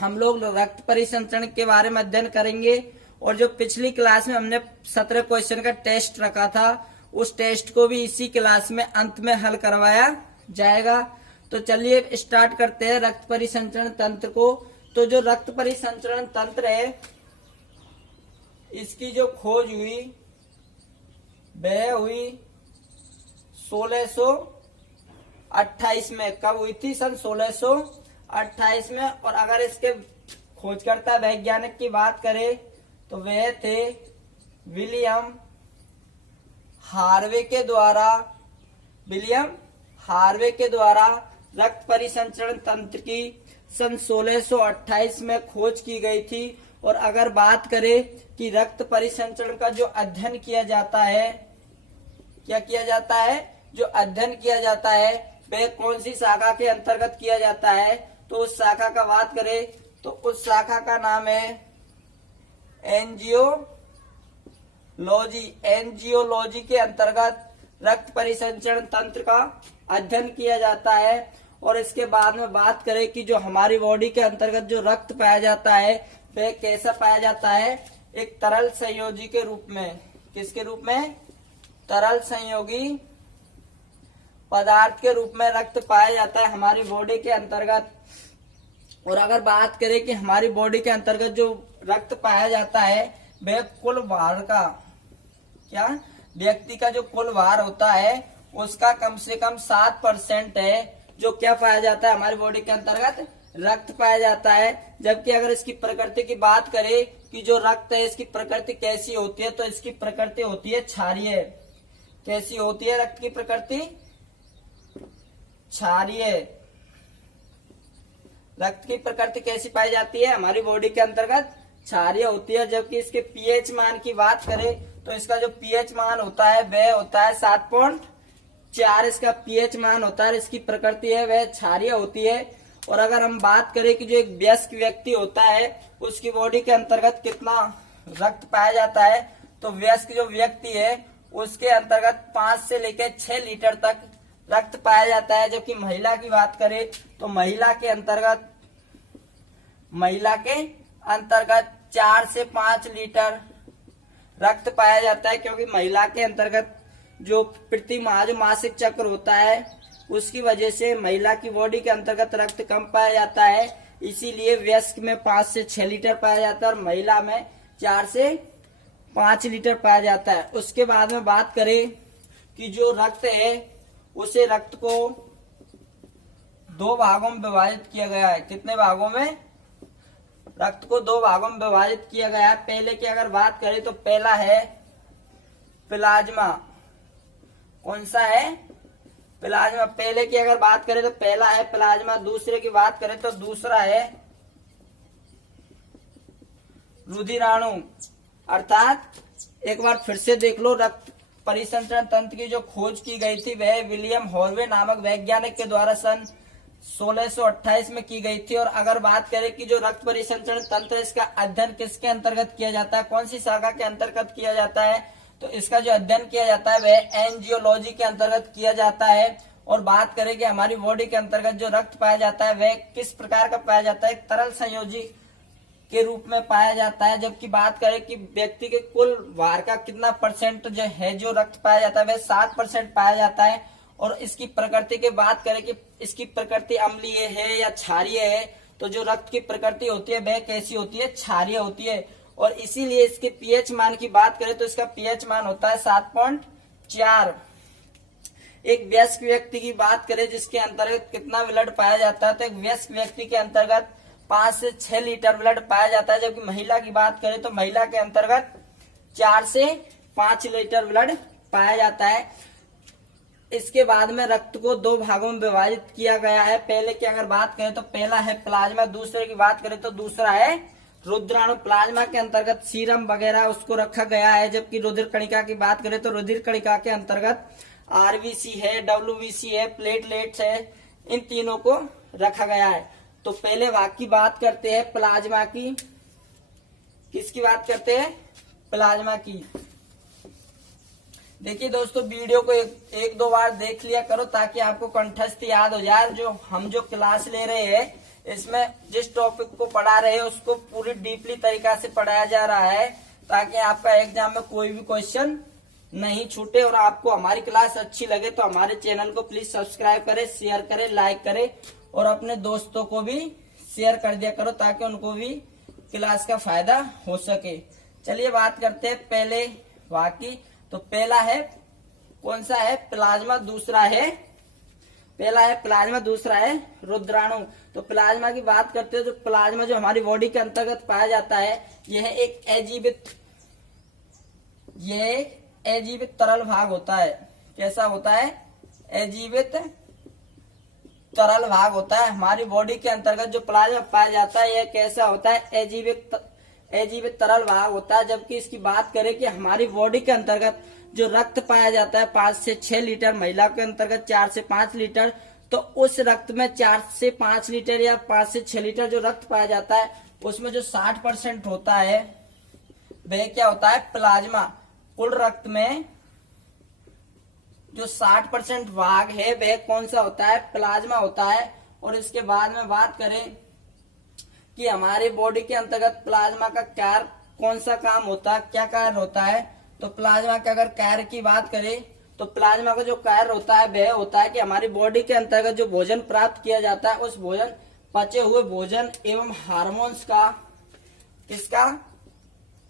हम लोग रक्त परिसंचरण के बारे में अध्ययन करेंगे। और जो पिछली क्लास में हमने 17 क्वेश्चन का टेस्ट रखा था, उस टेस्ट को भी इसी क्लास में अंत में हल करवाया जाएगा। तो चलिए स्टार्ट करते हैं रक्त परिसंचरण तंत्र को। तो जो रक्त परिसंचरण तंत्र है, इसकी जो खोज हुई वह हुई 1628 में। कब हुई थी? सन 1628 में। और अगर इसके खोजकर्ता वैज्ञानिक की बात करें तो वह थे विलियम हार्वे के द्वारा रक्त परिसंचरण तंत्र की सन 1628 में खोज की गई थी। और अगर बात करें कि रक्त परिसंचरण का जो अध्ययन किया जाता है, क्या किया जाता है? जो अध्ययन किया जाता है वह कौन सी शाखा के अंतर्गत किया जाता है? तो उस शाखा का बात करें तो उस शाखा का नाम है एंजियोलॉजी के अंतर्गत रक्त परिसंचरण तंत्र का अध्ययन किया जाता है। और इसके बाद में बात करें कि जो हमारी बॉडी के अंतर्गत जो रक्त पाया जाता है वह कैसा पाया जाता है? एक तरल संयोजी के रूप में। किसके रूप में? तरल संयोगी पदार्थ के रूप में रक्त पाया जाता है हमारी बॉडी के अंतर्गत। और अगर बात करें कि हमारी बॉडी के अंतर्गत जो रक्त पाया जाता है वह कुल भार का, क्या व्यक्ति का जो कुल भार होता है उसका कम से कम 7% है जो क्या पाया जाता है? हमारी बॉडी के अंतर्गत रक्त पाया जाता है। जबकि अगर इसकी प्रकृति की बात करें कि जो रक्त है इसकी प्रकृति कैसी होती है, तो इसकी प्रकृति होती है क्षारीय। कैसी होती है रक्त की प्रकृति? क्षारीय। रक्त की प्रकृति कैसी पाई जाती है हमारी बॉडी के अंतर्गत? क्षारीय होती है। जबकि इसके पीएच मान की बात करें तो इसका जो पीएच मान होता है वह होता है 7.4। इसका पीएच मान होता है। इसकी प्रकृति है वह क्षारीय होती है। और अगर हम बात करें कि जो एक वयस्क व्यक्ति होता है उसकी बॉडी के अंतर्गत कितना रक्त पाया जाता है, तो वयस्क जो व्यक्ति है उसके अंतर्गत 5 से लेकर 6 लीटर तक रक्त पाया जाता है। जबकि महिला की बात करें तो महिला के अंतर्गत 4 से 5 लीटर रक्त पाया जाता है। क्योंकि महिला के अंतर्गत जो प्रति माह जो मासिक चक्र होता है उसकी वजह से महिला की बॉडी के अंतर्गत रक्त कम पाया जाता है। इसीलिए वयस्क में 5 से 6 लीटर पाया जाता है और महिला में 4 से 5 लीटर पाया जाता है। उसके बाद में बात करें कि जो रक्त है उसे रक्त को 2 भागों में विभाजित किया गया है। कितने भागों में? रक्त को 2 भागों में विभाजित किया गया है। पहले की अगर बात करें तो पहला है प्लाज्मा। कौन सा है? प्लाज्मा। पहले की अगर बात करें तो पहला है प्लाज्मा। दूसरे की बात करें तो दूसरा है रुधिराणु। अर्थात एक बार फिर से देख लो, रक्त परिसंचरण तंत्र की जो खोज की गई थी वह विलियम हार्वे नामक वैज्ञानिक के द्वारा सन 1628 में की गई थी। और अगर बात करें कि जो रक्त परिसंचरण तंत्र है इसका अध्ययन किसके अंतर्गत किया जाता है, कौन सी शाखा के अंतर्गत किया जाता है, तो इसका जो अध्ययन किया जाता है वह एंजियोलॉजी के अंतर्गत किया जाता है। और बात करें कि हमारी बॉडी के अंतर्गत जो रक्त पाया जाता है वह किस प्रकार का पाया जाता है? एक तरल संयोजी के रूप में पाया जाता है। जबकि बात करें कि व्यक्ति के कुल भार का कितना परसेंट जो है जो रक्त पाया जाता है वह 7% पाया जाता है। और इसकी प्रकृति की बात करें कि इसकी प्रकृति अम्लीय है या क्षारीय है, तो जो रक्त की प्रकृति होती है वह कैसी होती है? क्षारीय होती है। और इसीलिए इसके पीएच मान की बात करें तो इसका पीएच मान होता है 7.4। एक वयस्क व्यक्ति की बात करें जिसके अंतर्गत कितना ब्लड पाया जाता है, तो एक वयस्क व्यक्ति के अंतर्गत 5 से 6 लीटर ब्लड पाया जाता है। जबकि महिला की बात करें तो महिला के अंतर्गत 4 से 5 लीटर ब्लड पाया जाता है। इसके बाद में रक्त को 2 भागों में विभाजित किया गया है। पहले की अगर बात करें तो पहला है प्लाज्मा। दूसरे की बात करें तो दूसरा है रुधिराणु। प्लाज्मा के अंतर्गत सीरम वगैरह उसको रखा गया है। जबकि रुधिर कणिका की बात करें तो रुधिर कणिका के अंतर्गत आरबीसी है, डब्ल्यूबीसी है, प्लेटलेट्स है, इन तीनों को रखा गया है। तो पहले भाग की बात करते हैं प्लाज्मा की। किसकी बात करते हैं? प्लाज्मा की। देखिए दोस्तों, वीडियो को एक दो बार देख लिया करो ताकि आपको कंठस्थ याद हो जाए। जो हम क्लास ले रहे हैं इसमें जिस टॉपिक को पढ़ा रहे हैं उसको पूरी डीपली तरीका से पढ़ाया जा रहा है, ताकि आपका एग्जाम में कोई भी क्वेश्चन नहीं छूटे। और आपको हमारी क्लास अच्छी लगे तो हमारे चैनल को प्लीज सब्सक्राइब करें, शेयर करें, लाइक करें और अपने दोस्तों को भी शेयर कर दिया करो, ताकि उनको भी क्लास का फायदा हो सके। चलिए बात करते हैं पहले भाग की। तो पहला है कौन सा है? प्लाज्मा। दूसरा है, पहला है प्लाज्मा, दूसरा है रुद्राणु। तो प्लाज्मा की बात करते हैं तो प्लाज्मा जो हमारी बॉडी के अंतर्गत पाया जाता है, यह एक अजीवित तरल भाग होता है। कैसा होता है? अजीवित तरल भाग होता है। हमारी बॉडी के अंतर्गत जो प्लाज्मा पाया जाता है, यह कैसा होता है? अजीवित तरल भाग होता है। जबकि इसकी बात करें कि हमारी बॉडी के अंतर्गत जो रक्त पाया जाता है 5 से 6 लीटर, महिला के अंतर्गत 4 से 5 लीटर, तो उस रक्त में 4 से 5 लीटर या 5 से 6 लीटर जो रक्त पाया जाता है, उसमें जो 60% होता है वह क्या होता है? प्लाज्मा। कुल रक्त में जो 60% भाग है वह कौन सा होता है? प्लाज्मा होता है। और इसके बाद में बात करें कि हमारे बॉडी के अंतर्गत प्लाज्मा का कार्य कौन सा काम होता है, क्या कार्य होता है? तो प्लाज्मा के अगर कार्य की बात करें तो प्लाज्मा का जो कार्य होता है वह होता है कि हमारी बॉडी के अंतर्गत जो भोजन प्राप्त किया जाता है, उस भोजन, पचे हुए भोजन एवं हार्मोन्स का, किसका?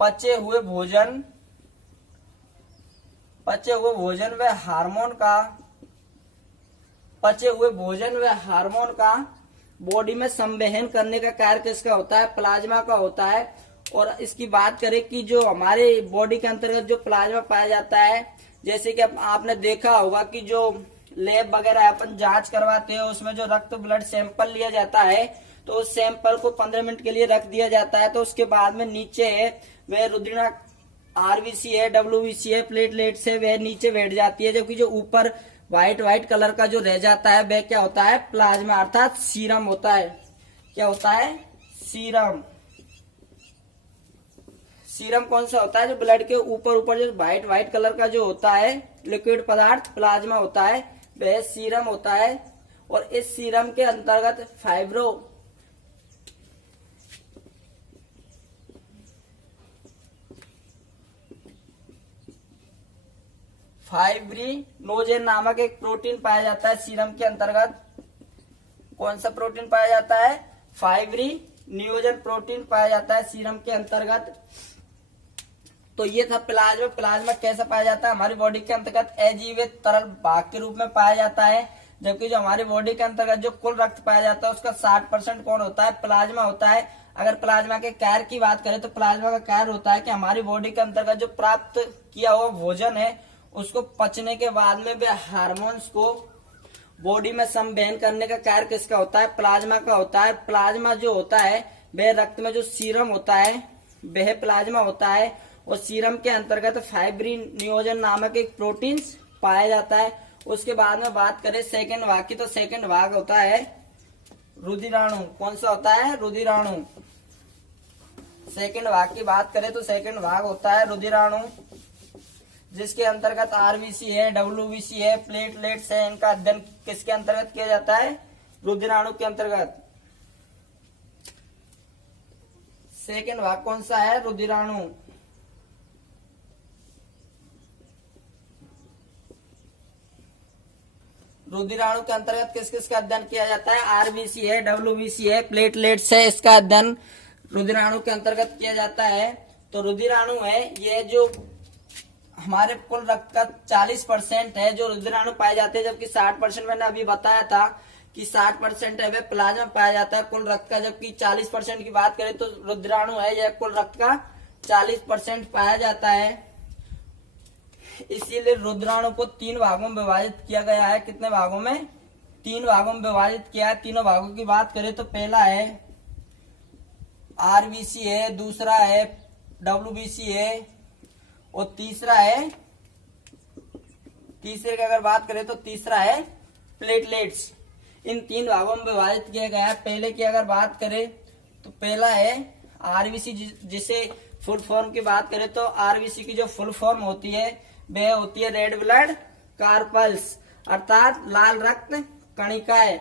पचे हुए भोजन व हार्मोन का बॉडी में संवहन करने का कार्य किसका होता है? प्लाज्मा का होता है। और इसकी बात करें कि जो हमारे बॉडी के अंतर्गत जो प्लाज्मा पाया जाता है, जैसे कि आपने देखा होगा कि जो लैब वगैरह अपन जांच करवाते हैं, उसमें जो रक्त ब्लड सैंपल लिया जाता है, तो उस सैंपल को 15 मिनट के लिए रख दिया जाता है। तो उसके बाद में नीचे है वह रुधिर, आरबीसी है, डब्ल्यूबीसी है, प्लेटलेट्स है, वह नीचे बैठ जाती है। जबकि जो ऊपर व्हाइट कलर का जो रह जाता है वह क्या होता है? प्लाज्मा अर्थात सीरम होता है। क्या होता है? सीरम। सीरम कौन सा होता है? जो ब्लड के ऊपर जो व्हाइट कलर का जो होता है लिक्विड पदार्थ, प्लाज्मा होता है, वह सीरम होता है। और इस सीरम के अंतर्गत फाइब्रिनोजेन नामक एक प्रोटीन पाया जाता है सीरम के अंतर्गत। कौन सा प्रोटीन पाया जाता है? फाइब्रिनोजेन प्रोटीन पाया जाता है सीरम के अंतर्गत। तो ये था प्लाज्मा। प्लाज्मा कैसा पाया जाता है? हमारी बॉडी के अंतर्गत अजीवित तरल भाग के रूप में पाया जाता है। जबकि जो हमारी बॉडी के अंतर्गत जो कुल रक्त पाया जाता है, उसका 60% कौन होता है? प्लाज्मा होता है। अगर प्लाज्मा के कार्य की बात करें तो प्लाज्मा का कार्य होता है कि हमारी बॉडी के अंतर्गत जो प्राप्त किया हुआ भोजन है, उसको पचने के बाद में वे हार्मोन्स को बॉडी में संवहन करने का कार्य किसका होता है? प्लाज्मा का होता है। प्लाज्मा जो होता है वह रक्त में जो सीरम होता है वह प्लाज्मा होता है। और सीरम के अंतर्गत फाइब्रिनोजेन नामक एक प्रोटीन पाया जाता है। उसके बाद में बात करें सेकंड भाग की, तो सेकंड भाग होता है रुधिराणु। कौन सा होता है? रुधिराणु। सेकंड भाग की बात करें तो सेकंड भाग होता है रुधिराणु, जिसके अंतर्गत आरबीसी है, डब्ल्यूबीसी है, प्लेटलेट्स है। इनका अध्ययन किसके अंतर्गत किया जाता है? रुधिराणु के अंतर्गत। सेकंड भाग कौन सा है? रुधिराणु। रुधिराणु के अंतर्गत किस किस का अध्ययन किया जाता है? आरबीसी है, डब्ल्यूबीसी है, प्लेटलेट्स है, इसका अध्ययन रुधिराणु के अंतर्गत किया जाता है। तो रुधिराणु है, यह जो हमारे कुल रक्त का 40% है जो रुधिराणु पाए जाते हैं। जबकि 60% मैंने अभी बताया था कि 60% है वह प्लाज्मा पाया जाता है कुल रक्त का। जबकि 40% की बात करें तो रुधिराणु है, यह कुल रक्त का 40% पाया जाता है। इसीलिए रुधिराणु को 3 भागों में विभाजित किया गया है। कितने भागों में? 3 भागों में विभाजित किया है। तीनों भागों की बात करें तो पहला है आरबीसी है, दूसरा है डब्ल्यूबीसी है और तीसरे की अगर बात करें तो तीसरा है प्लेटलेट्स। इन 3 भागों में विभाजित किया गया है। पहले की अगर बात करें तो पहला है आरबीसी, जिसे फुल फॉर्म की बात करें तो आरबीसी की जो फुल फॉर्म होती है वह होती है रेड ब्लड कार्पल्स, अर्थात लाल रक्त कणिकाएं।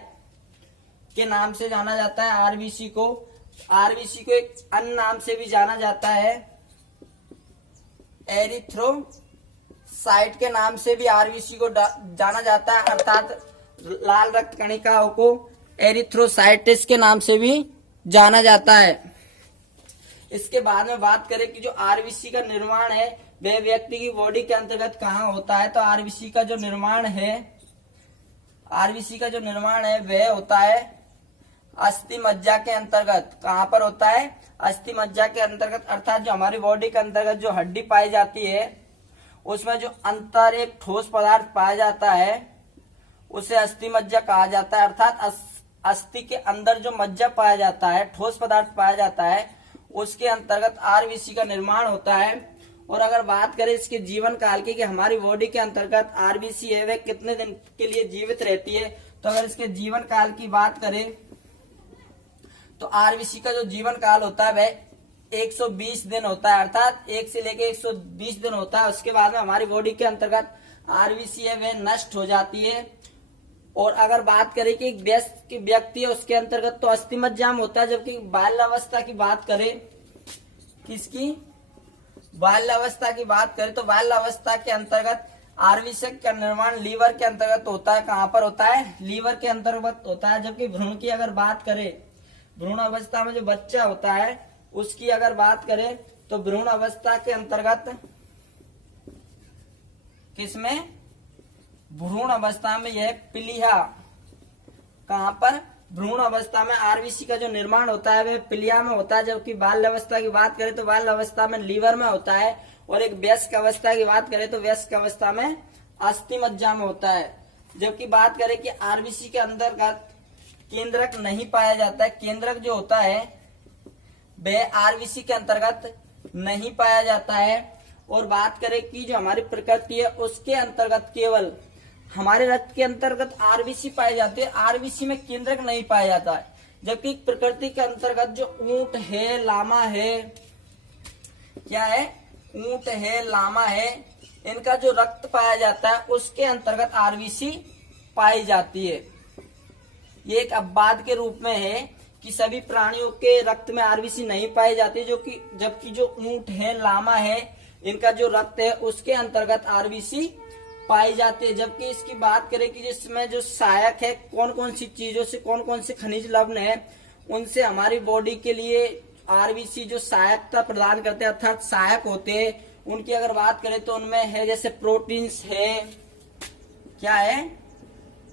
के नाम से जाना जाता है आरबीसी को। आरबीसी को एक अन्य नाम से भी जाना जाता है, एरिथ्रोसाइट के नाम से भी आरबीसी को जाना जाता है, अर्थात लाल रक्त कणिकाओं को एरिथ्रोसाइटिस के नाम से भी जाना जाता है। इसके बाद में बात करें कि जो आरबीसी का निर्माण है वह व्यक्ति की बॉडी के अंतर्गत कहाँ होता है, तो आरबीसी का जो निर्माण है वह होता है अस्थि मज्जा के अंतर्गत। कहाँ पर होता है? अस्थि मज्जा के अंतर्गत, अर्थात जो हमारी बॉडी के अंतर्गत जो हड्डी पाई जाती है उसमें जो अंतर एक ठोस पदार्थ पाया जाता है उसे अस्थि मज्जा कहा जाता है। अर्थात अस्थि के अंदर जो मज्जा पाया जाता है, ठोस पदार्थ पाया जाता है, उसके अंतर्गत आरबीसी का निर्माण होता है। और अगर बात करें इसके जीवन काल की कि हमारी बॉडी के अंतर्गत आरबीसी है वह कितने दिन के लिए जीवित रहती है, तो अगर इसके जीवन काल की बात करें तो आरबीसी का जो जीवन काल होता है वह 120 दिन होता है, अर्थात 1 से लेकर 120 दिन होता है। उसके बाद में हमारी बॉडी के अंतर्गत आरबीसी है वह नष्ट हो जाती है। और अगर बात करें कि एक वयस्क व्यक्ति है उसके अंतर्गत तो अस्थि मज्जा होता है, जबकि बाल्यावस्था की बात करें, किसकी? बाल्यावस्था की बात करें तो बाल्यावस्था के अंतर्गत आरबीसी का निर्माण लीवर के अंतर्गत होता है। कहाँ पर होता है? लीवर के अंतर्गत होता है। जबकि भ्रूण की अगर बात करें, भ्रूण अवस्था में जो बच्चा होता है उसकी अगर बात करें तो भ्रूण अवस्था के अंतर्गत किसमें? भ्रूण अवस्था में यह पिलिया, कहाँ पर? भ्रूण अवस्था में आरबीसी का जो निर्माण होता है वह पिलिया में होता है। जबकि बाल अवस्था की बात करें तो बाल अवस्था में लीवर में होता है। और एक वयस्क अवस्था की बात करें तो वयस्क अवस्था में अस्थि मज्जा में होता है। जबकि बात करें कि आरबीसी के अंतर्गत केंद्रक नहीं पाया जाता है, केंद्रक जो होता है वह आरबीसी के अंतर्गत नहीं पाया जाता है। और बात करें कि जो हमारी प्रकृति है उसके अंतर्गत केवल हमारे रक्त के अंतर्गत आरबीसी पाई जाती है, आरबीसी में केंद्रक नहीं पाया जाता है। जबकि प्रकृति के अंतर्गत जो ऊंट है, लामा है, क्या है? ऊंट है, लामा है, इनका जो रक्त पाया जाता है उसके अंतर्गत आरबीसी पाई जाती है। ये एक अपवाद के रूप में है कि सभी प्राणियों के रक्त में आरबीसी नहीं पाई जाती, जबकि जो ऊंट है, लामा है, इनका जो रक्त है उसके अंतर्गत आरबीसी पाई जाती है। जबकि इसकी बात करें कि जिसमें जो सहायक है, कौन कौन सी चीजों से, कौन कौन से खनिज लवण है उनसे हमारी बॉडी के लिए आरबीसी जो सहायकता प्रदान करते हैं, अर्थात सहायक होते हैं, उनकी अगर बात करें तो उनमें है जैसे प्रोटीन्स है, क्या है?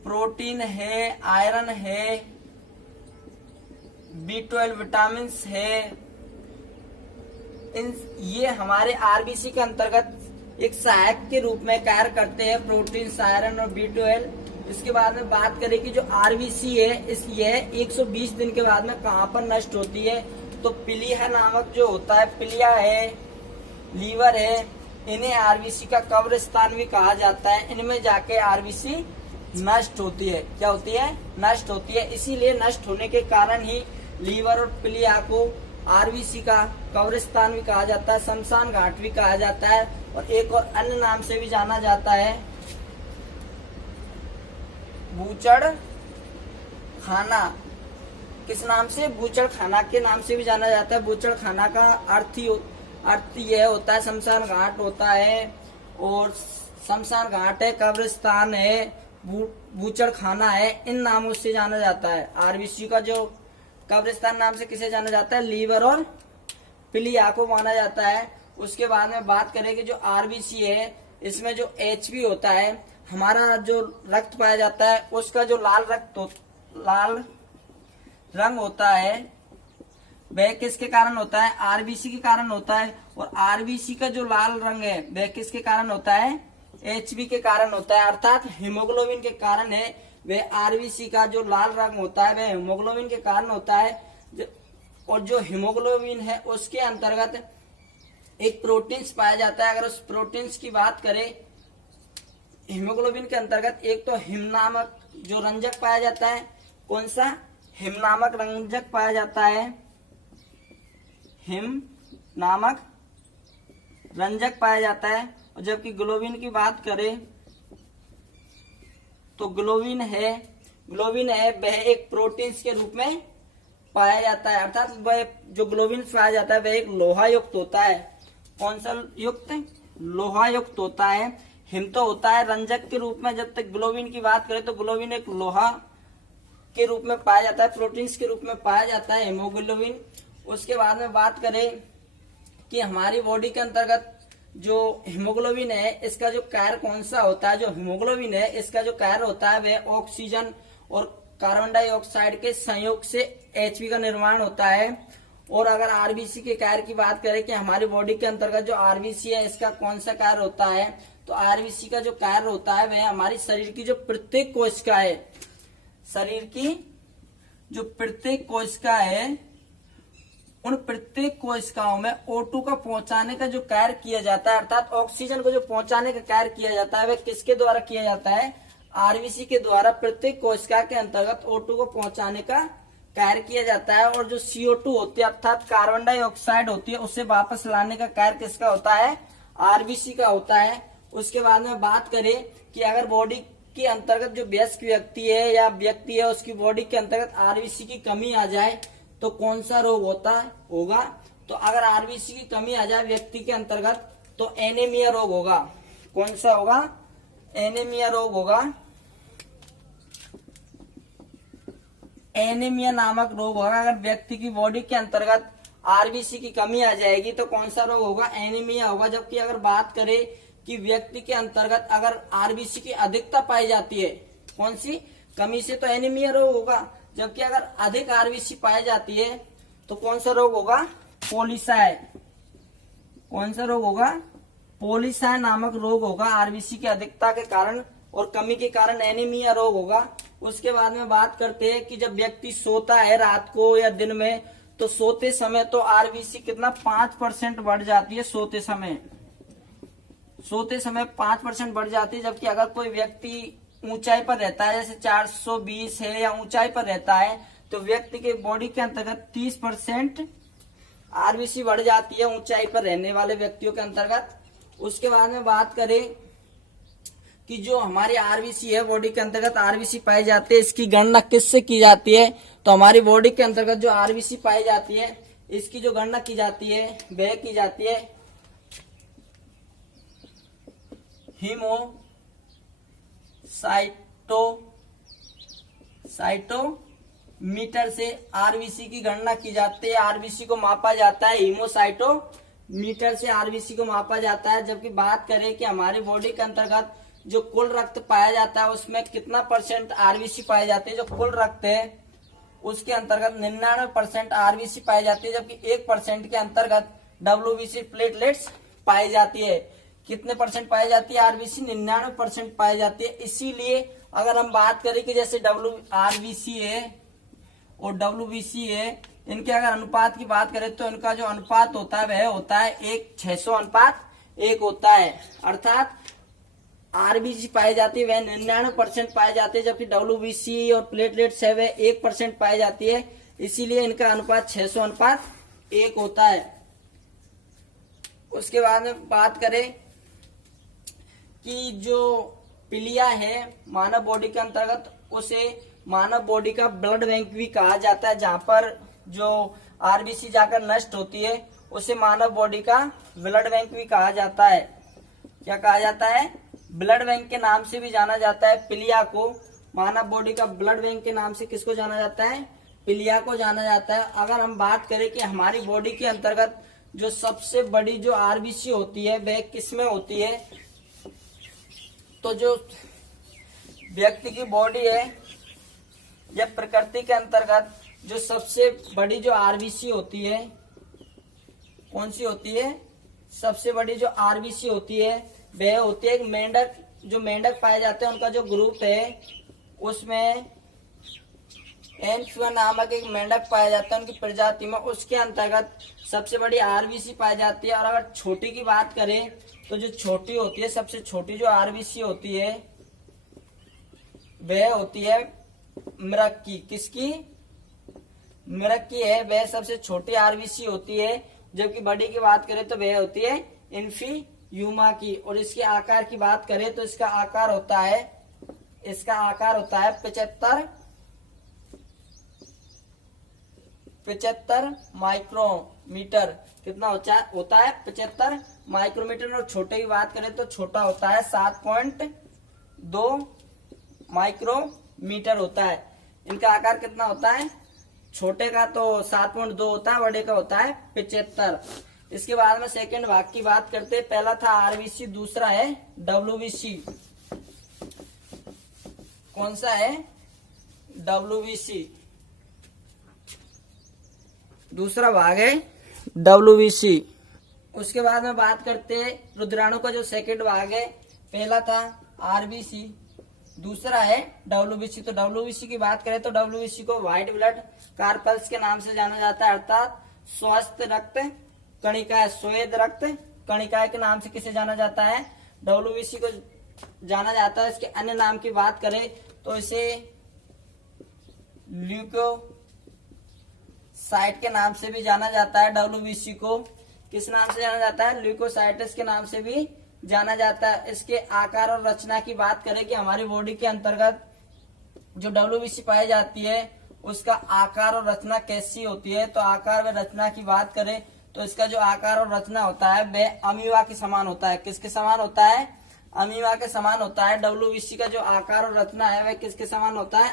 प्रोटीन है, आयरन है, B12 विटामिन है। ये हमारे आरबीसी के अंतर्गत एक सहायक के रूप में कार्य करते हैं, प्रोटीन, आयरन और B12। इसके बाद में बात करें कि जो आरबीसी है यह 120 दिन के बाद में कहाँ पर नष्ट होती है, तो पिलिया नामक जो होता है, पिलिया है, लीवर है, इन्हें आरबीसी का कब्रिस्तान भी कहा जाता है। इनमें जाके आरबीसी नष्ट होती है। क्या होती है? नष्ट होती है। इसीलिए नष्ट होने के कारण ही लीवर और पिलिया को आरबीसी का कब्रिस्तान भी कहा जाता है, शमशान घाट भी कहा जाता है, और एक और अन्य नाम से भी जाना जाता है, बूचड़ खाना। किस नाम से? बूचड़ खाना के नाम से भी जाना जाता है। बूचड़ खाना का अर्थ यह होता है, शमशान घाट होता है, और शमशान घाट है, कब्रिस्तान है, बूचड़ खाना है, इन नामों से जाना जाता है। आरबीसी का जो कब्रिस्तान नाम से किसे जाना जाता है? लीवर और पिलिया को माना जाता है। उसके बाद में बात करें कि जो आरबीसी है इसमें जो एचबी होता है, हमारा जो रक्त पाया जाता है उसका जो लाल रंग होता है वह किसके कारण होता है? आरबीसी के कारण होता है। और आरबीसी का जो लाल रंग है वह किसके कारण होता है? एचबी के कारण होता है, अर्थात हीमोग्लोबिन के कारण है। वह आरबीसी का जो लाल रंग होता है वह हीमोग्लोबिन के कारण होता है। और जो हीमोग्लोबिन है उसके अंतर्गत एक प्रोटीन्स पाया जाता है। अगर उस प्रोटीन्स की बात करें, हीमोग्लोबिन के अंतर्गत एक तो हिम नामक जो रंजक पाया जाता है, कौन सा? हिम नामक रंजक पाया जाता है, हिम नामक रंजक पाया जाता है। और जबकि ग्लोबिन की बात करें तो ग्लोबिन है, ग्लोबिन है वह एक प्रोटीन्स के रूप में पाया जाता है, अर्थात वह जो ग्लोबिन पाया जाता है वह एक लोहा युक्त होता है। कौन सा युक्त? लोहा युक्त होता है। हिम तो होता है रंजक के रूप में। जब तक ग्लोबिन की बात करें तो ग्लोबिन एक लोहा के रूप में पाया जाता है, प्रोटीन्स के रूप में पाया जाता है हीमोग्लोबिन। उसके बाद में बात करें कि हमारी बॉडी के अंतर्गत जो हीमोग्लोबिन है इसका जो कार्य कौन सा होता है, जो हीमोग्लोबिन है इसका जो कार्य होता है वह ऑक्सीजन और कार्बन डाइऑक्साइड के संयोग से Hb का निर्माण होता है। और अगर आरबीसी के कार्य की बात करें कि हमारी बॉडी के अंतर्गत जो आरबीसी है इसका कौन सा कार्य होता है, तो आरबीसी का जो कार्य होता है वह हमारी शरीर की जो प्रत्येक कोशिका है, शरीर की जो प्रत्येक कोशिका है उन प्रत्येक कोशिकाओं में O2 का पहुंचाने का जो कार्य किया जाता है, अर्थात ऑक्सीजन को जो पहुंचाने का कार्य किया जाता है वह किसके द्वारा किया जाता है? आरबीसी के द्वारा प्रत्येक कोशिका के अंतर्गत O2 को पहुंचाने का कार्य किया जाता है। और जो CO2 होती है अर्थात कार्बन डाइऑक्साइड होती है उसे वापस लाने का कार्य किसका होता है? आरबीसी का होता है। उसके बाद में बात करें कि अगर बॉडी के अंतर्गत जो वयस्क व्यक्ति है या व्यक्ति है उसकी बॉडी के अंतर्गत आरबीसी की कमी आ जाए तो कौन सा रोग होगा? तो अगर आरबीसी की कमी आ जाए व्यक्ति के अंतर्गत तो एनीमिया रोग होगा। कौन सा होगा? एनीमिया रोग होगा। एनीमिया नामक रोग होगा। अगर व्यक्ति की बॉडी के अंतर्गत आरबीसी की कमी आ जाएगी तो कौन सा रोग होगा? एनीमिया होगा। जबकि अगर बात करें कि व्यक्ति के अंतर्गत अगर आरबीसी की अधिकता पाई जाती है, कौन सी? कमी से, तो एनीमिया रोग होगा। जबकि अगर अधिक आरबीसी पाई जाती है तो कौन सा रोग होगा? पोलिसाय। कौन सा रोग होगा? पोलिसाय नामक रोग होगा। आरबीसी की अधिकता के कारण और कमी के कारण एनीमिया रोग होगा। उसके बाद में बात करते हैं कि जब व्यक्ति सोता है रात को या दिन में तो सोते समय तो आरबीसी कितना 5% बढ़ जाती है। सोते समय 5% बढ़ जाती है। जबकि अगर कोई व्यक्ति ऊंचाई पर रहता है जैसे 420 है या ऊंचाई पर रहता है तो व्यक्ति के बॉडी के अंतर्गत 30% आरबीसी बढ़ जाती है ऊंचाई पर रहने वाले व्यक्तियों के अंतर्गत। उसके बाद में बात करें कि जो हमारी आरबीसी है बॉडी के अंतर्गत आरबीसी पाई जाती है इसकी गणना किससे की जाती है? तो हमारी बॉडी के अंतर्गत जो आरबीसी पाई जाती है इसकी जो गणना की जाती है वह की जाती है साइटोमीटर से आरबीसी की गणना की जाती है। आरबीसी को मापा जाता है हीमोसाइटोमीटर से आरबीसी को मापा जाता है। जबकि बात करें कि हमारी बॉडी के अंतर्गत जो कुल रक्त पाया जाता है उसमें कितना % आरबीसी पाई जाती है? जो कुल रक्त है उसके अंतर्गत 99% आरबीसी पाई जाती है। जबकि 1% के अंतर्गत डब्ल्यूबीसी प्लेटलेट्स पाई जाती है। कितने % पाई जाती है? आरबीसी 99% पाई जाती है। इसीलिए अगर हम बात करें कि जैसे आरबीसी है और डब्ल्यूबीसी है इनके अगर अनुपात की बात करें तो इनका जो अनुपात होता है वह होता है 1:600:1 होता है। अर्थात आरबीसी पाई जाती है वह 99% पाई जाती है जबकि डब्ल्यूबीसी और प्लेटलेट्स है वह 1% पाई जाती है। इसीलिए इनका अनुपात 600:1 होता है। उसके बाद में बात करें कि जो पिलिया है मानव बॉडी के अंतर्गत उसे मानव बॉडी का ब्लड बैंक भी कहा जाता है। जहां पर जो आरबीसी जाकर नष्ट होती है उसे मानव बॉडी का ब्लड बैंक भी कहा जाता है। क्या कहा जाता है? ब्लड बैंक के नाम से भी जाना जाता है पिलिया को। मानव बॉडी का ब्लड बैंक के नाम से किसको जाना जाता है? पिलिया को जाना जाता है। अगर हम बात करें कि हमारी बॉडी के अंतर्गत जो सबसे बड़ी जो आरबीसी होती है वह किसमें होती है? तो जो व्यक्ति की बॉडी है या प्रकृति के अंतर्गत जो सबसे बड़ी जो आरबीसी होती है कौन सी होती है? सबसे बड़ी जो आरबीसी होती है वह होती है एक मेंढक। जो मेंढक पाए जाते हैं उनका जो ग्रुप है उसमें एंथ्वा नामक एक मेंढक पाया जाता है उनकी प्रजाति में, उसके अंतर्गत सबसे बड़ी आरबीसी पाई जाती है। और अगर छोटी की बात करें तो जो छोटी होती है सबसे छोटी जो आरबीसी होती है वह होती है मृग की। किसकी? मृग की है, वह सबसे छोटी आरबीसी होती है। जबकि बड़ी की बात करें तो वह होती है इन्फीयूमा की। और इसके आकार की बात करें तो इसका आकार होता है 75 75 माइक्रोमीटर। कितना होता है 75 माइक्रोमीटर। और छोटे की बात करें तो छोटा होता है 7.2 माइक्रोमीटर होता है। इनका आकार कितना होता है, छोटे का तो 7.2 होता है, बड़े का होता है 75। इसके बाद में सेकंड भाग की बात करते हैं। पहला था आरबीसी, दूसरा है डब्ल्यूबीसी। कौन सा है, डब्ल्यूबीसी। दूसरा भाग है डब्ल्यूबीसी। उसके बाद में बात करते हैं रुद्राणु का जो सेकंड भाग है। पहला था आरबीसी, दूसरा है डब्ल्यूबीसी। तो डब्ल्यूबीसी की बात करें तो डब्ल्यूबीसी को व्हाइट ब्लड कार्पल्स के नाम से जाना जाता है, अर्थात स्वस्थ रक्त कणिकाएं, श्वेत रक्त कणिकाएं के नाम से किसे जाना जाता है, डब्ल्यूबीसी को जाना जाता है। इसके अन्य नाम की बात करें तो इसे ल्यूकोसाइट के नाम से भी जाना जाता है। डब्ल्यूबीसी को किस नाम से जाना जाता है, ल्यूकोसाइटिस के नाम से भी जाना जाता है। इसके आकार और रचना की बात करें कि हमारी बॉडी के अंतर्गत जो डब्ल्यूबीसी पाई जाती है उसका आकार और रचना कैसी होती है, तो आकार व रचना की बात करें तो इसका जो आकार और रचना होता है वह अमीबा के समान होता है। किसके समान होता है, अमीबा के समान होता है। डब्ल्यूबीसी का जो आकार और रचना है वह किसके समान होता है,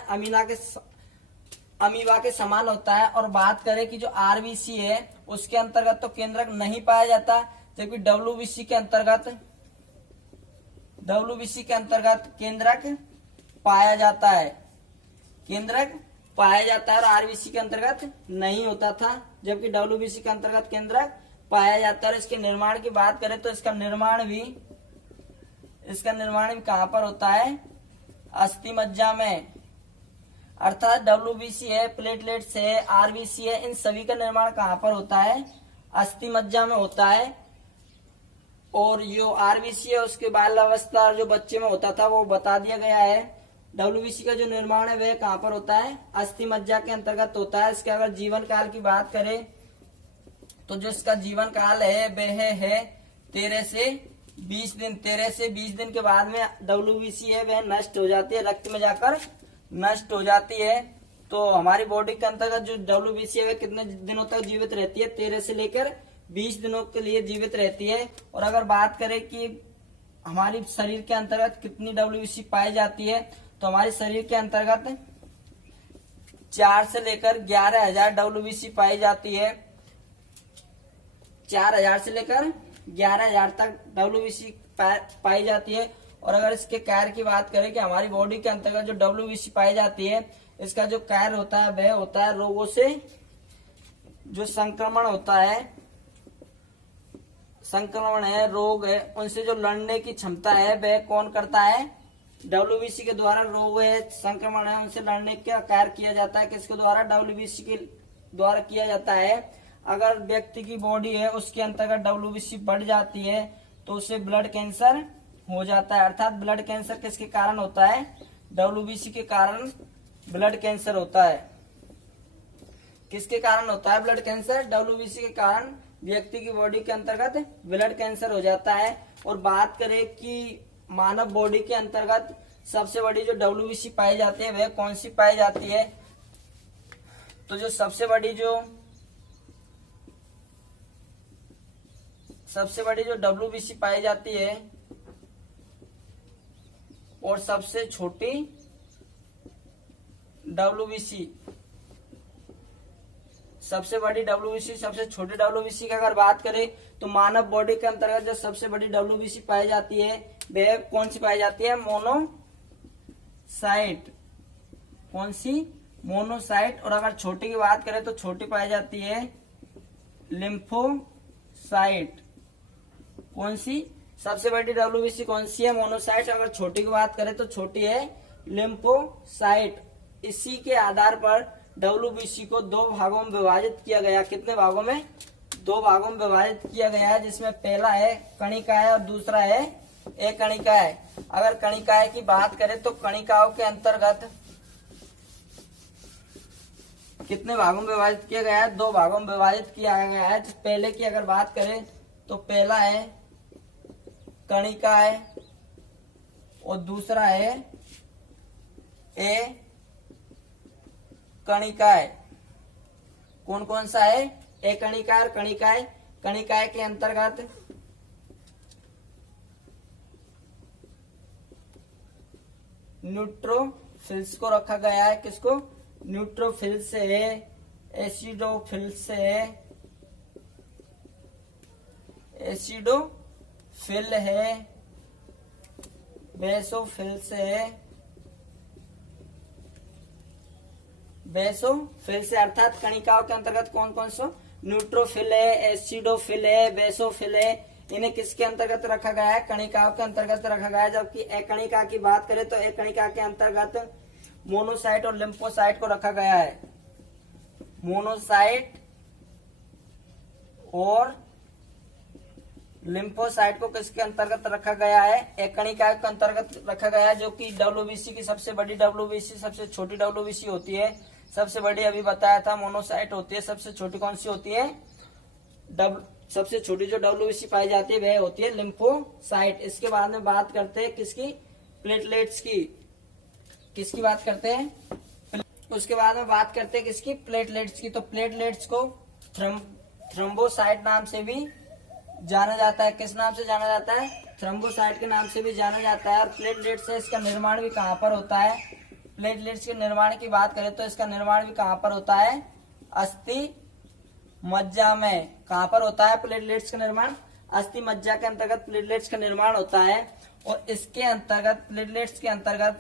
अमीबा के समान होता है। और बात करें कि जो आरबीसी है उसके अंतर्गत तो केंद्रक नहीं पाया जाता, जबकि डब्ल्यूबीसी के अंतर्गत केंद्रक पाया जाता है, केंद्रक पाया जाता है। और आरबीसी के अंतर्गत नहीं होता था, जबकि डब्ल्यूबीसी के अंतर्गत केंद्रक पाया जाता है। और इसके निर्माण की बात करें तो इसका निर्माण भी कहां पर होता है, अस्थि मज्जा में। अर्थात डब्ल्यूबीसी है, प्लेटलेट्स है, आरबीसी है, इन सभी का निर्माण कहां पर होता है, अस्थि मज्जा में होता है। और जो आरबीसी है उसके बाल अवस्था जो बच्चे में होता था वो बता दिया गया है। डब्ल्यूबीसी का जो निर्माण है वह कहां पर होता है, अस्थि मज्जा के अंतर्गत होता है। इसके अगर जीवन काल की बात करें तो जो इसका जीवन काल है वह है 13 से 20 दिन। 13 से 20 दिन के बाद में डब्ल्यूबीसी है वह नष्ट हो जाती है, रक्त में जाकर नष्ट हो जाती है। तो हमारी बॉडी के अंतर्गत जो डब्ल्यूबीसी है वह कितने दिनों तक जीवित रहती है, 13 से लेकर 20 दिनों के लिए जीवित रहती है। और अगर बात करें कि हमारी शरीर के अंतर्गत कितनी डब्ल्यूबीसी पाई जाती है, तो हमारे शरीर के अंतर्गत 4 से लेकर 11,000 डब्ल्यूबीसी पाई जाती है। 4,000 से लेकर 11,000 तक डब्ल्यूबीसी पाई जाती है। और अगर इसके कार्य की बात करें कि हमारी बॉडी के अंतर्गत जो डब्ल्यूबीसी पाई जाती है इसका जो कार्य होता है वह होता है रोगों से जो संक्रमण होता है, संक्रमण है, रोग है, उनसे जो लड़ने की क्षमता है वह कौन करता है, डब्ल्यूबीसी के द्वारा। रोग है, संक्रमण है, उनसे लड़ने का कार्य किया जाता है किसके द्वारा, डब्ल्यूबीसी के द्वारा किया जाता है। अगर व्यक्ति की बॉडी है उसके अंतर्गत डब्ल्यूबीसी बढ़ जाती है तो उसे ब्लड कैंसर हो जाता है। अर्थात ब्लड कैंसर किसके कारण होता है, डब्ल्यूबीसी के कारण ब्लड कैंसर होता है। किसके कारण होता है ब्लड कैंसर, डब्ल्यूबीसी के कारण व्यक्ति की बॉडी के अंतर्गत ब्लड कैंसर हो जाता है। और बात करें कि मानव बॉडी के अंतर्गत सबसे बड़ी जो डब्ल्यूबीसी पाई जाती है वह कौन सी पाई जाती है, तो जो सबसे बड़ी जो डब्ल्यूबीसी पाई जाती है और सबसे छोटी डब्ल्यूबीसी, सबसे बड़ी डब्ल्यूबीसी सबसे छोटी डब्ल्यूबीसी की अगर बात करें तो मानव बॉडी के अंतर्गत जो सबसे बड़ी डब्ल्यूबीसी पाई जाती है वह कौन सी पाई जाती है, मोनोसाइट। कौन सी, मोनोसाइट। और अगर छोटी की बात करें तो छोटी पाई जाती है लिम्फोसाइट। कौन सी, सबसे बड़ी डब्ल्यूबीसी कौन सी है, मोनोसाइट। अगर छोटी की बात करें तो छोटी है लिम्फोसाइट। इसी के आधार पर डब्ल्यूबीसी को 2 भागों में विभाजित किया गया। कितने भागों में, 2 भागों में विभाजित किया गया है, जिसमें पहला है कणिकाएं और दूसरा है एकणिकाएं। अगर कणिकाएं की बात करें तो कणिकाओं के अंतर्गत कितने भागों में विभाजित किया गया है, 2 भागों में विभाजित किया गया है। पहले की अगर बात करें तो पहला है कणिकाएं और दूसरा है कणिकाएं। कौन कौन सा है, एकणिकाय और कणिकाय। कणिकाय के अंतर्गत न्यूट्रोफिल्स को रखा गया है। किसको, न्यूट्रोफिल्स है, एसिडोफिल्स है, एसिडोफिल है, बेसोफिल्स है, बेसोफिल से अर्थात कणिकाओं के अंतर्गत कौन कौन सा, न्यूट्रोफिल है, एसिडोफिल है, बेसोफिल है, इन्हें किसके अंतर्गत रखा गया है, कणिकाओं के अंतर्गत रखा गया है। जबकि एकणिका की बात करें तो एकणिका के अंतर्गत मोनोसाइट और लिम्फोसाइट को रखा गया है। मोनोसाइट और लिम्फोसाइट को किसके अंतर्गत रखा गया है, एकणिका के अंतर्गत रखा गया है, जो कि डब्ल्यूबीसी की सबसे बड़ी डब्ल्यूबीसी, सबसे छोटी डब्ल्यूबीसी होती है। सबसे बड़ी अभी बताया था मोनोसाइट होती है, सबसे छोटी कौन सी होती है, सबसे छोटी जो डब्ल्यूबीसी पाई जाती है वह होती है लिम्फोसाइट। इसके बाद में बात करते हैं किसकी, प्लेटलेट्स की। किसकी बात करते हैं, उसके बाद में बात करते हैं किसकी, प्लेटलेट्स की। तो प्लेटलेट्स को थ्रोम्बोसाइट नाम से भी जाना जाता है। किस नाम से जाना जाता है, थ्रोम्बोसाइट के नाम से भी जाना जाता है। और प्लेटलेट्स से इसका निर्माण भी कहाँ पर होता है, प्लेटलेट्स के निर्माण की बात करें तो इसका निर्माण भी कहाँ पर होता है, अस्थि मज्जा में। कहाँ पर होता है प्लेटलेट्स का निर्माण, अस्थि मज्जा के अंतर्गत प्लेटलेट्स का निर्माण होता है। और इसके अंतर्गत, प्लेटलेट्स के अंतर्गत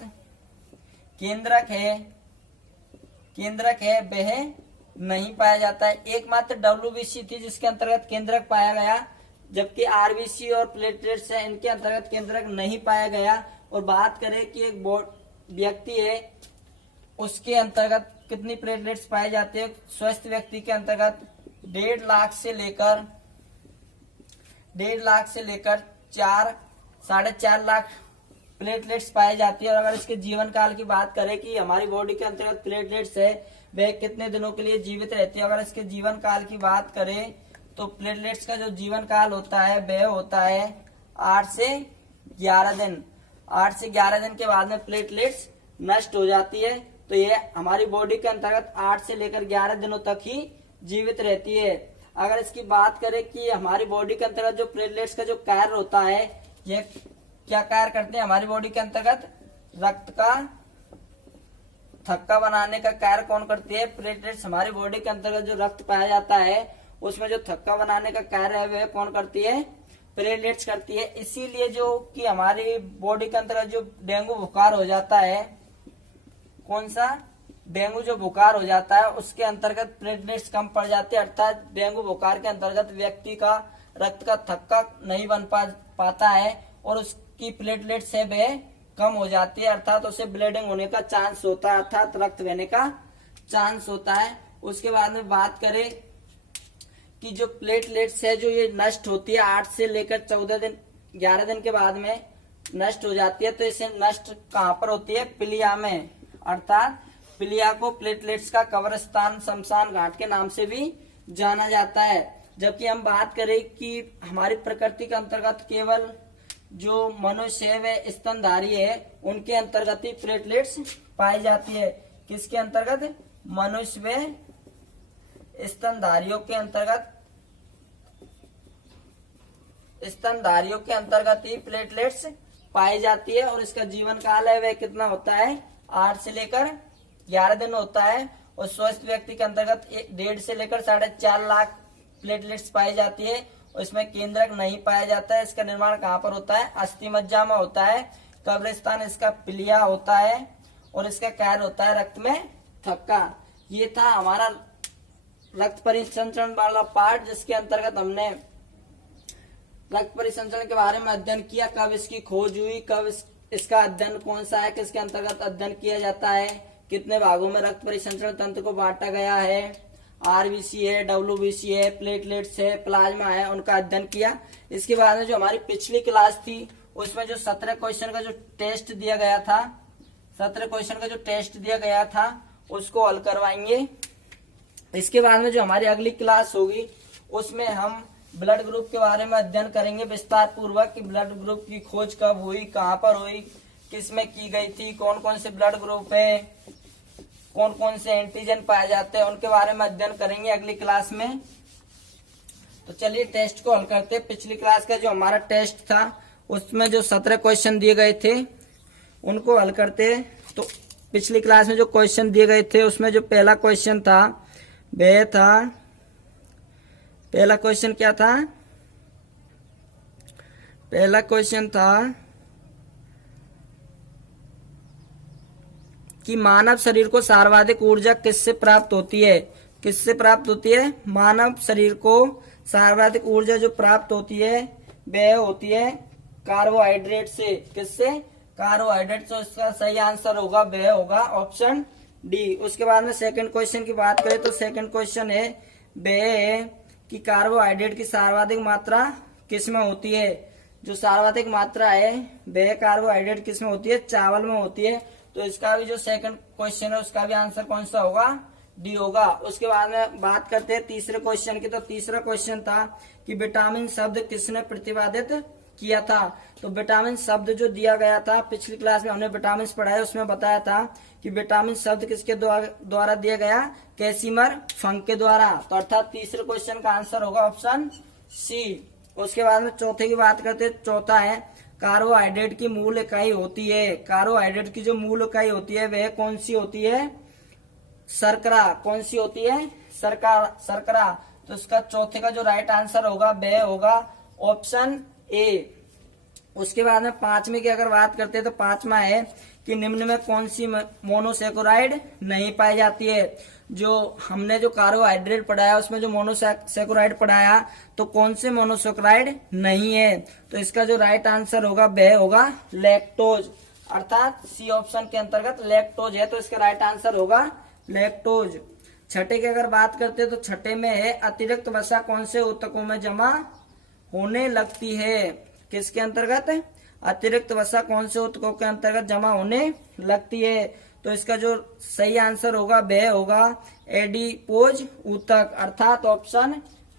केंद्रक है वह नहीं पाया जाता है। एकमात्र डब्ल्यूबीसी थी जिसके अंतर्गत केंद्रक पाया गया, जबकि आरबीसी और प्लेटलेट्स है इनके अंतर्गत केंद्रक नहीं पाया गया। और बात करें कि एक व्यक्ति है उसके अंतर्गत कितनी प्लेटलेट्स पाई जाती है, स्वस्थ व्यक्ति के अंतर्गत 1.5 लाख से लेकर 4-4.5 लाख प्लेटलेट्स पाई जाती है। और अगर इसके जीवन काल की बात करें कि हमारी बॉडी के अंतर्गत प्लेटलेट्स है वह कितने दिनों के लिए जीवित रहती है, अगर इसके जीवन काल की बात करें तो प्लेटलेट्स का जो जीवन काल होता है वह होता है 8 से 11 दिन। 8 से 11 दिन के बाद में प्लेटलेट्स नष्ट हो जाती है। तो ये हमारी बॉडी के अंतर्गत 8 से लेकर 11 दिनों तक ही जीवित रहती है। अगर इसकी बात करें कि हमारी बॉडी के अंतर्गत जो प्लेटलेट्स का जो कार्य होता है, ये क्या कार्य करते हैं हमारी बॉडी के अंतर्गत, रक्त का थक्का बनाने का कार्य कौन करती है, प्लेटलेट्स हमारी बॉडी के अंतर्गत जो रक्त पाया जाता है उसमें जो थक्का बनाने का कार्य है वह कौन करती है, प्लेटलेट्स करती है। इसीलिए जो कि हमारी बॉडी के अंतर्गत जो डेंगू बुखार हो जाता है, कौन सा, डेंगू जो बुखार हो जाता है उसके अंतर्गत प्लेटलेट्स कम पड़ जाते हैं। अर्थात डेंगू बुखार के अंतर्गत व्यक्ति का रक्त का थक्का नहीं बन पाता है और उसकी प्लेटलेट्स है वह कम हो जाती है, अर्थात उसे ब्लीडिंग होने का चांस होता है, अर्थात रक्त बहने का चांस होता है। उसके बाद में बात करें कि जो प्लेटलेट्स है जो ये नष्ट होती है 8 से लेकर 14 दिन 11 दिन के बाद में नष्ट हो जाती है। तो इसे नष्ट कहाँ पर होती है, पिलिया में, अर्थात पिलिया को प्लेटलेट्स का कब्रिस्तान, शमशान घाट के नाम से भी जाना जाता है। जबकि हम बात करें कि हमारी प्रकृति के अंतर्गत केवल जो मनुष्य है वह स्तनधारी है, उनके अंतर्गत ही प्लेटलेट्स पाई जाती है। किसके अंतर्गत, मनुष्य व स्तनधारियों के अंतर्गत, स्तनधारियों के अंतर्गत ही प्लेटलेट्स पाई जाती है। और इसका जीवन काल है वह कितना होता है, 8 से लेकर 11 दिन होता है। और स्वस्थ व्यक्ति के अंतर्गत 1.5 से लेकर 4.5 लाख प्लेटलेट्स पाई जाती है। और इसमें केंद्रक नहीं पाया जाता है। इसका निर्माण कहाँ पर होता है, अस्थि मज्जा में होता है। कब्रिस्तान इसका पिलिया होता है और इसका कार्य होता है रक्त में थक्का। ये था हमारा रक्त परिसंचरण वाला पार्ट, जिसके अंतर्गत हमने रक्त परिसंचरण के बारे में अध्ययन किया, कब इसकी खोज हुई, कब इसका अध्ययन कौन सा है, किसके अंतर्गत अध्ययन किया जाता है, कितने भागों में रक्त परिसंचरण तंत्र को बांटा गया है, आरबीसी है, डब्ल्यूबीसी है, प्लेटलेट्स है, प्लाज्मा है, उनका अध्ययन किया। इसके बाद में जो हमारी पिछली क्लास थी उसमें जो 17 क्वेश्चन का जो टेस्ट दिया गया था, 17 क्वेश्चन का जो टेस्ट दिया गया था उसको हल करवाएंगे। इसके बाद में जो हमारी अगली क्लास होगी उसमें हम ब्लड ग्रुप के बारे में अध्ययन करेंगे विस्तार पूर्वक कि ब्लड ग्रुप की खोज कब हुई, कहाँ पर हुई, किस में की गई थी, कौन कौन से ब्लड ग्रुप है, कौन कौन से एंटीजन पाए जाते हैं उनके बारे में अध्ययन करेंगे अगली क्लास में। तो चलिए टेस्ट को हल करते हैं। पिछली क्लास का जो हमारा टेस्ट था उसमें जो 17 क्वेश्चन दिए गए थे उनको हल करते हैं। तो पिछली क्लास में जो क्वेश्चन दिए गए थे उसमें जो पहला क्वेश्चन था वह था, पहला क्वेश्चन क्या था? पहला क्वेश्चन था कि मानव शरीर को सर्वाधिक ऊर्जा किससे प्राप्त होती है? किससे प्राप्त होती है? मानव शरीर को सर्वाधिक ऊर्जा जो प्राप्त होती है वह होती है कार्बोहाइड्रेट से। किससे? कार्बोहाइड्रेट से। इसका सही आंसर होगा वह होगा ऑप्शन डी। उसके बाद में सेकंड क्वेश्चन की बात करें तो सेकंड क्वेश्चन है वह कि कार्बोहाइड्रेट की सर्वाधिक मात्रा किसमें होती है? जो सर्वाधिक मात्रा है वह कार्बोहाइड्रेट किसमें होती है? चावल में होती है। तो इसका भी जो सेकंड क्वेश्चन है उसका भी आंसर कौन सा होगा? डी होगा। उसके बाद में बात करते हैं तीसरे क्वेश्चन की। तो तीसरा क्वेश्चन था कि विटामिन शब्द किसने प्रतिपादित किया था? तो विटामिन शब्द जो दिया गया था पिछली क्लास में हमने विटामिन पढ़ाया, उसमें बताया था कि विटामिन शब्द किसके द्वारा दिया गया? कैसिमर फंक के द्वारा। तो अर्थात तीसरे क्वेश्चन का आंसर होगा ऑप्शन सी। उसके बाद में चौथे की बात करते हैं। चौथा है कार्बोहाइड्रेट की मूल इकाई होती है। कार्बोहाइड्रेट की जो मूल इकाई होती है वह कौन सी होती है? शर्करा। कौन सी होती है? शर्करा। तो इसका चौथे का जो राइट आंसर होगा वह होगा ऑप्शन ए। उसके बाद में पांचवे की अगर बात करते हैं तो पांचवा है कि निम्न में कौन सी मोनोसेक्राइड नहीं पाई जाती है? जो हमने जो कार्बोहाइड्रेट पढ़ाया उसमें जो मोनोसेक्राइड पढ़ाया तो कौन से मोनोसेक्राइड नहीं है? तो इसका जो राइट आंसर होगा वह होगा लैक्टोज। अर्थात सी ऑप्शन के अंतर्गत लैक्टोज है। तो इसका राइट आंसर होगा लैक्टोज। छठे की अगर बात करते हैं तो छठे में है अतिरिक्त वसा कौन से ऊतकों में जमा होने लगती है? किसके अंतर्गत? अतिरिक्त वसा कौन से ऊतकों के अंतर्गत जमा होने लगती है? तो इसका जो सही आंसर होगा वह होगा एडिपोज ऊतक। अर्थात ऑप्शन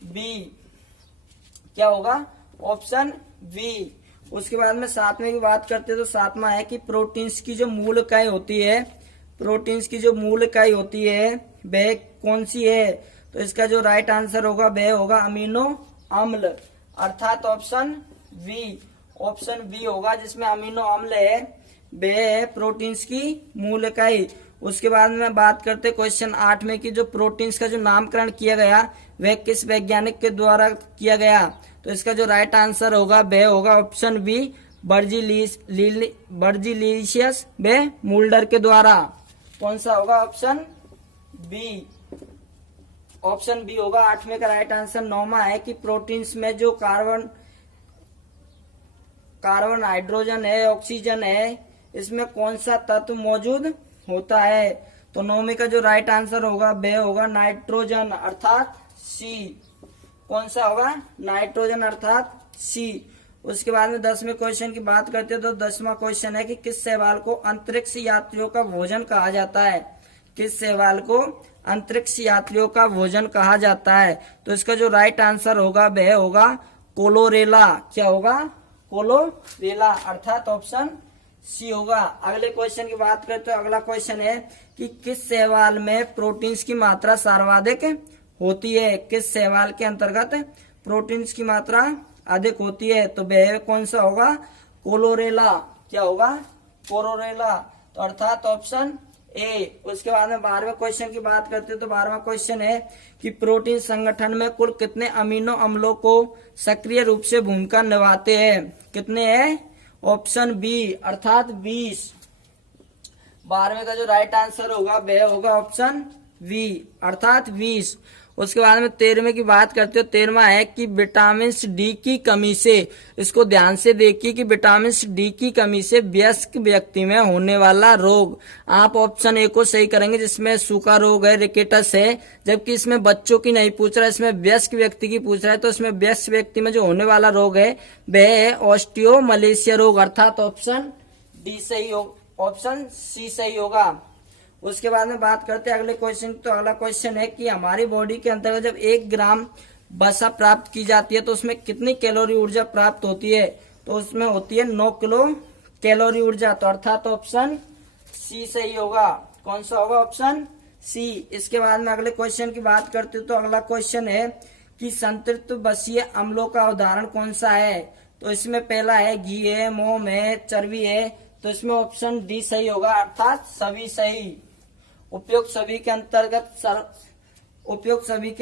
बी। क्या होगा? Option B. उसके बाद में सातवें की बात करते हैं तो सातवां है कि प्रोटीन्स की जो मूल इकाई होती है, प्रोटीन्स की जो मूल इकाई होती है वह कौन सी है? तो इसका जो राइट आंसर होगा वह होगा अमीनो अम्ल। अर्थात ऑप्शन बी। ऑप्शन बी होगा जिसमें अमीनो अम्ल है वह है प्रोटीन्स की मूल इकाई। उसके बाद में बात करते क्वेश्चन 8 में कि जो प्रोटीन्स का जो नामकरण किया गया वह किस वैज्ञानिक के द्वारा किया गया? तो इसका जो राइट आंसर होगा वह होगा ऑप्शन बी बर्जीलियस व मुल्डर के द्वारा। कौन सा होगा? Option B. ऑप्शन बी होगा 8वें का राइट आंसर। 9वां है कि प्रोटीन्स में जो कार्बन हाइड्रोजन है, ऑक्सीजन है, इसमें कौन सा तत्व मौजूद होता है? तो 9वें का जो राइट आंसर होगा वह होगा नाइट्रोजन। अर्थात सी। कौन सा होगा? नाइट्रोजन। अर्थात सी। उसके बाद में 10वें क्वेश्चन की बात करते हैं तो 10वां क्वेश्चन है कि किस शैवाल को अंतरिक्ष यात्रियों का भोजन कहा जाता है? किस शैवाल को अंतरिक्ष यात्रियों का भोजन कहा जाता है? तो इसका जो राइट आंसर होगा वह होगा कोलोरेला। क्या होगा? कोलोरेला। अर्थात ऑप्शन सी होगा। अगले क्वेश्चन की बात करते हैं। अगला क्वेश्चन है कि किस शैवाल में प्रोटीन्स की मात्रा सर्वाधिक होती है? किस शैवाल के अंतर्गत प्रोटीन्स की मात्रा अधिक होती है? तो वह कौन सा होगा? कोलोरेला। क्या होगा? कोलोरेला। तो अर्थात ऑप्शन ए। उसके बाद में 12वें क्वेश्चन की बात करते हैं तो 12वां क्वेश्चन है कि प्रोटीन संगठन में कुल कितने अमीनो अम्लों को सक्रिय रूप से भूमिका निभाते हैं? कितने हैं? Option B. अर्थात 20। 12वें का जो राइट आंसर होगा वह होगा ऑप्शन बी। अर्थात 20। उसके बाद में 13वें की बात करते हो। 13वां है कि विटामिन डी की कमी से, इसको ध्यान से देखिए कि विटामिन डी की कमी से वयस्क व्यक्ति में होने वाला रोग। आप ऑप्शन ए को सही करेंगे जिसमें सूखा रोग है, रिकेटस है, जबकि इसमें बच्चों की नहीं पूछ रहा है, इसमें वयस्क व्यक्ति की पूछ रहा है। तो इसमें वयस्क व्यक्ति में जो होने वाला रोग है वह है ऑस्टियोमलेशिया रोग। अर्थात ऑप्शन डी सही हो, ऑप्शन सी सही होगा। उसके बाद में बात करते हैं अगले क्वेश्चन। तो अगला क्वेश्चन है कि हमारी बॉडी के अंतर्गत जब 1 ग्राम वसा प्राप्त की जाती है तो उसमें कितनी कैलोरी ऊर्जा प्राप्त होती है? तो उसमें होती है 9 किलो कैलोरी ऊर्जा। तो अर्थात ऑप्शन सी सही होगा। कौन सा होगा? Option C. इसके बाद में अगले क्वेश्चन की बात करते हो तो अगला क्वेश्चन है कि संतृप्त बसीय अम्लों का उदाहरण कौन सा है? तो इसमें पहला है घी है, मोम है, चर्बी है। तो इसमें ऑप्शन डी सही होगा, अर्थात सभी सही। उपयुक्त सभी के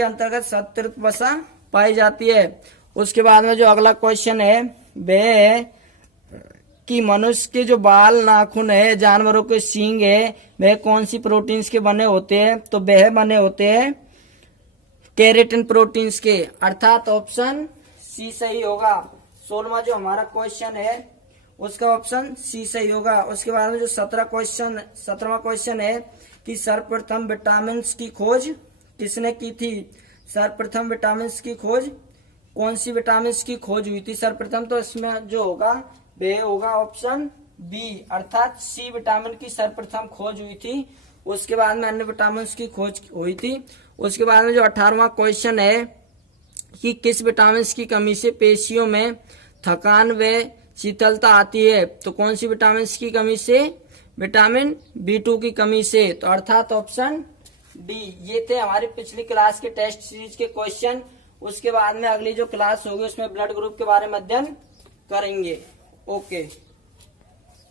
अंतर्गत संतृप्त वसा पाई जाती है। उसके बाद में जो अगला क्वेश्चन है वह है कि मनुष्य के जो बाल, नाखून है, जानवरों के सींग है, वह कौन सी प्रोटीन्स के बने होते हैं? तो वह बने होते हैं केराटिन प्रोटीन्स के, अर्थात ऑप्शन सी सही होगा। 16वां जो हमारा क्वेश्चन है उसका ऑप्शन सी सही होगा। उसके बाद में जो 17वां क्वेश्चन है कि सर्वप्रथम विटामिन की खोज किसने की थी? सर्वप्रथम विटामिन की खोज, कौन सी विटामिन की खोज हुई थी सर्वप्रथम? तो इसमें जो होगा वह होगा ऑप्शन बी, अर्थात सी विटामिन की सर्वप्रथम खोज हुई थी। उसके बाद में अन्य विटामिन की खोज हुई थी। उसके बाद में जो 18वां क्वेश्चन है कि किस विटामिन की कमी से पेशियों में थकान व शीतलता आती है? तो कौन सी विटामिन की कमी से? विटामिन B2 की कमी से, तो अर्थात ऑप्शन डी। ये थे हमारी पिछली क्लास के टेस्ट सीरीज के क्वेश्चन। उसके बाद में अगली जो क्लास होगी उसमें ब्लड ग्रुप के बारे में अध्ययन करेंगे। ओके।